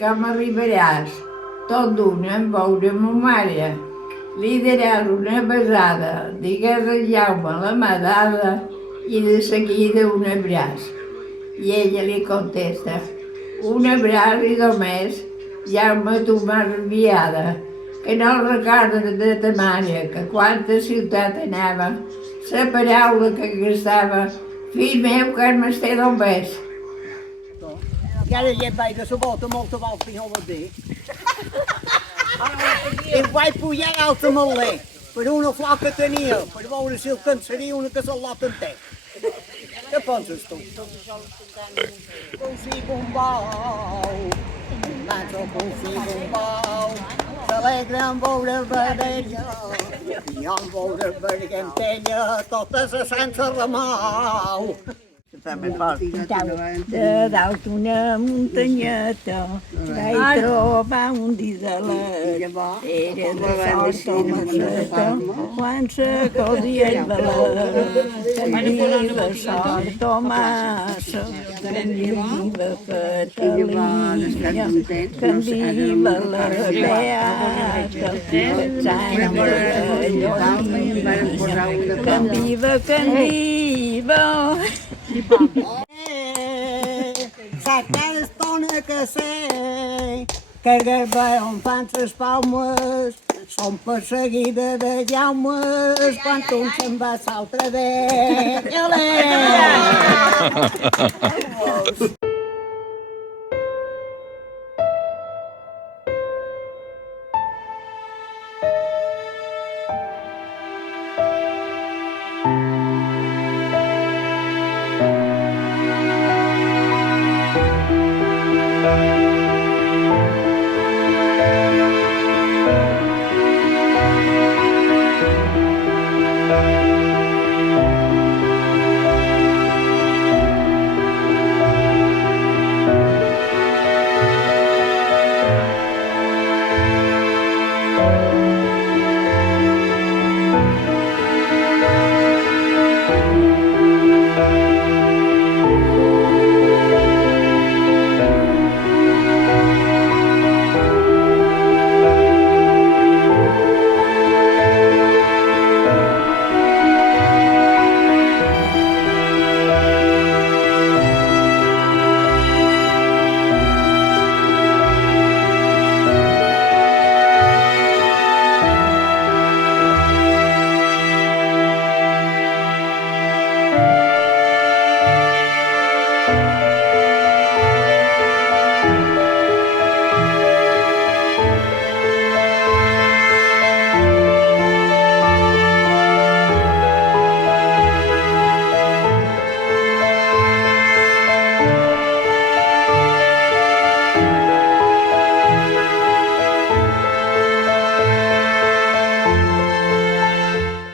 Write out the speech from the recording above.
Que m'arribaràs, tot d'una en veure ma mare. Li daràs una besada, digues a Jaume la medada i de seguida un abraç. I ella li contesta, un abraç i només, Jaume, tu m'has enviada, que no recordes de ta mare, que quan a ciutat anava, la paraula que gastava, fill meu, que m'esté d'on ves. Ja, je bij de sobot motor wel van over dit. Ik wij pujar uit de molen. Per una flaca tenia, per veure si el cansaria una que se'l lot en té. Què penses tu? Consigo un bou, nacho consigo un bou. S'alegra en veure vedella, i en veure vergantella, totes a sense remou. De dalt una muntanyeta vaig trobar un disalet. Era de sort o maceta quan se cosia el balet. Canviva sort o massa, canviva Catalunya, canviva la beata, Santa Llorina, canviva, canviva. Saps cada estona que sé que el garbé on fan les palmes són perseguida de llaumes quan un se'n va l'altre vegada.